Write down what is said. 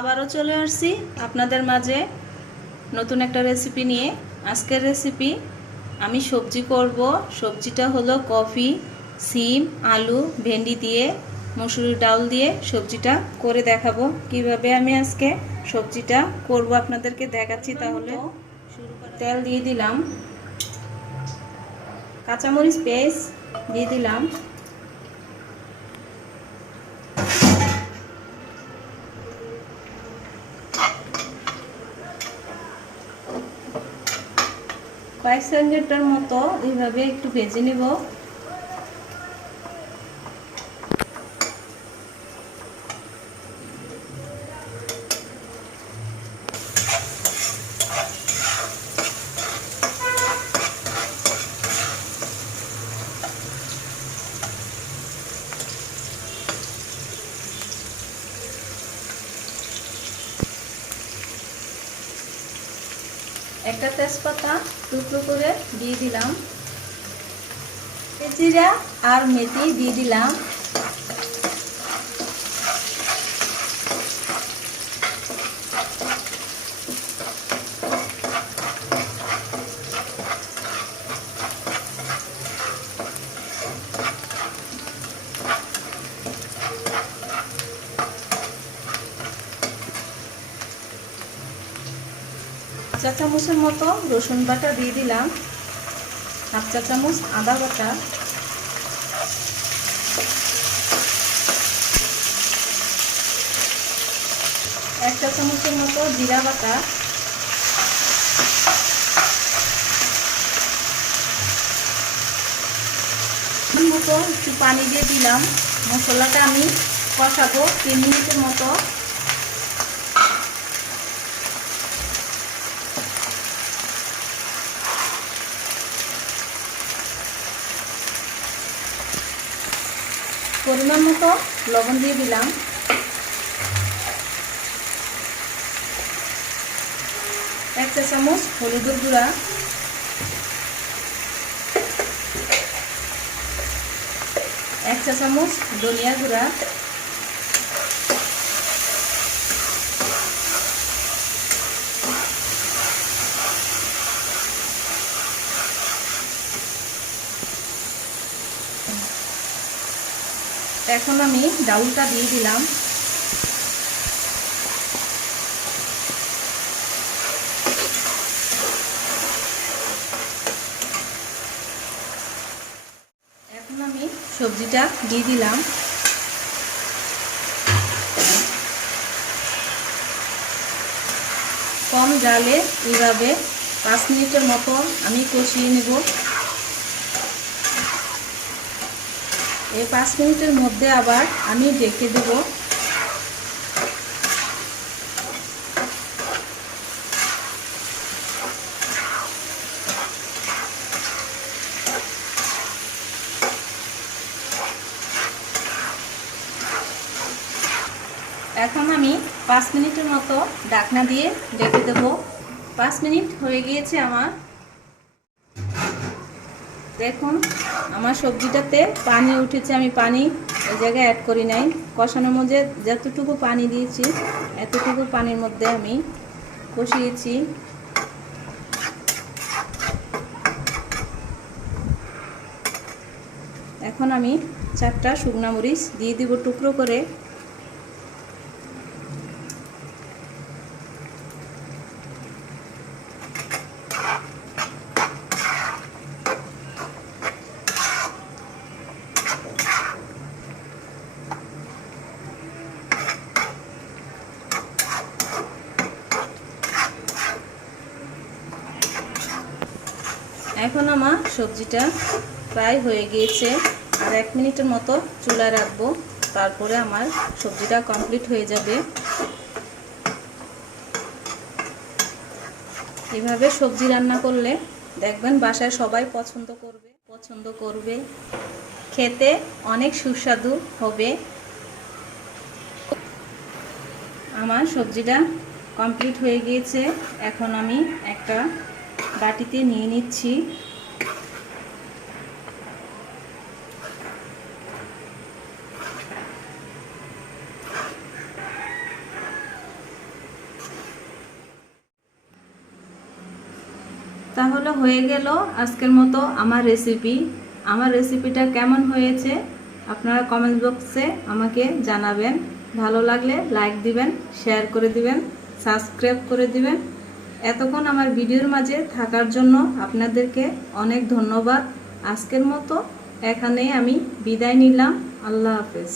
আবারও চলে আসছি আপনাদের মাঝে নতুন একটা রেসিপি নিয়ে। আজকের রেসিপি আমি সবজি করব। সবজিটা হলো কফি, সিম, আলু, ভেন্ডি দিয়ে মসুর ডাল দিয়ে সবজিটা করে দেখাবো। কিভাবে আমি আজকে সবজিটা করব আপনাদেরকে দেখাচ্ছি। তাহলে তেল দিয়ে দিলাম, কাঁচামরিচ পেস্ট দিয়ে দিলাম, কয়েক সেকেন্ডের মতো এইভাবে একটু ভেজে নিব। একটা তেজপাতা টুকরো করে দিয়ে দিলাম, জিরা আর মেথি দিয়ে দিলাম, চা চামচের মতো রসুন বাটা দিয়ে দিলাম, হাফ চা চামচ আদা বাটা, এক চা চামচের মতো জিরা বাটা, মতো একটু পানি দিয়ে দিলাম। মশলাটা আমি কষাবো 3 মিনিটের মতো। পরিমাণ মতো লবণ দিয়ে দিলাম, এক চা চামচ হলুদের গুঁড়া, এক চা চামচ ধনিয়া গুঁড়া, এখন আমি ডাউলটা দিয়ে দিলাম। এখন আমি সবজিটা দিয়ে দিলাম, কম জালে এইভাবে 5 মিনিটের মতো আমি কষিয়ে নেব। এই 5 মিনিটের মধ্যে আবার আমি ঢেকে দেব। এখন আমি 5 মিনিটের মতো ঢাকনা দিয়ে ঢেকে দেব। 5 মিনিট হয়ে গিয়েছে আমার। দেখুন আমার সবজিটাতে পানি উঠেছে, আমি পানি এই জায়গায় অ্যাড করি নাই। কষানোর মধ্যে যতটুকু পানি দিয়েছি এতটুকু পানির মধ্যে আমি কষিয়েছি। এখন আমি 4টা শুকনা মরিচ দিয়ে দিব টুকরো করে। এখন আমার সবজিটা প্রায় হয়ে গিয়েছে, আর 1 মিনিটের মতো চুলায় রাখবো, তারপরে আমার সবজিটা কমপ্লিট হয়ে যাবে। এভাবে সবজি রান্না করলে দেখবেন বাসায় সবাই পছন্দ করবে, খেতে অনেক সুস্বাদু হবে। আমার সবজিটা কমপ্লিট হয়ে গিয়েছে। এখন আমি একটা বাটিতে নিয়ে নিচ্ছি। তাহলে হয়ে গেল আজকের মতো আমার রেসিপি। আমার রেসিপিটা কেমন হয়েছে আপনারা কমেন্ট বক্সে আমাকে জানাবেন। ভালো লাগলে লাইক দিবেন, শেয়ার করে দিবেন, সাবস্ক্রাইব করে দিবেন। এতক্ষণ আমার ভিডিওর মাঝে থাকার জন্য আপনাদেরকে অনেক ধন্যবাদ। আজকের মতো এখানেই আমি বিদায় নিলাম। আল্লাহ হাফেজ।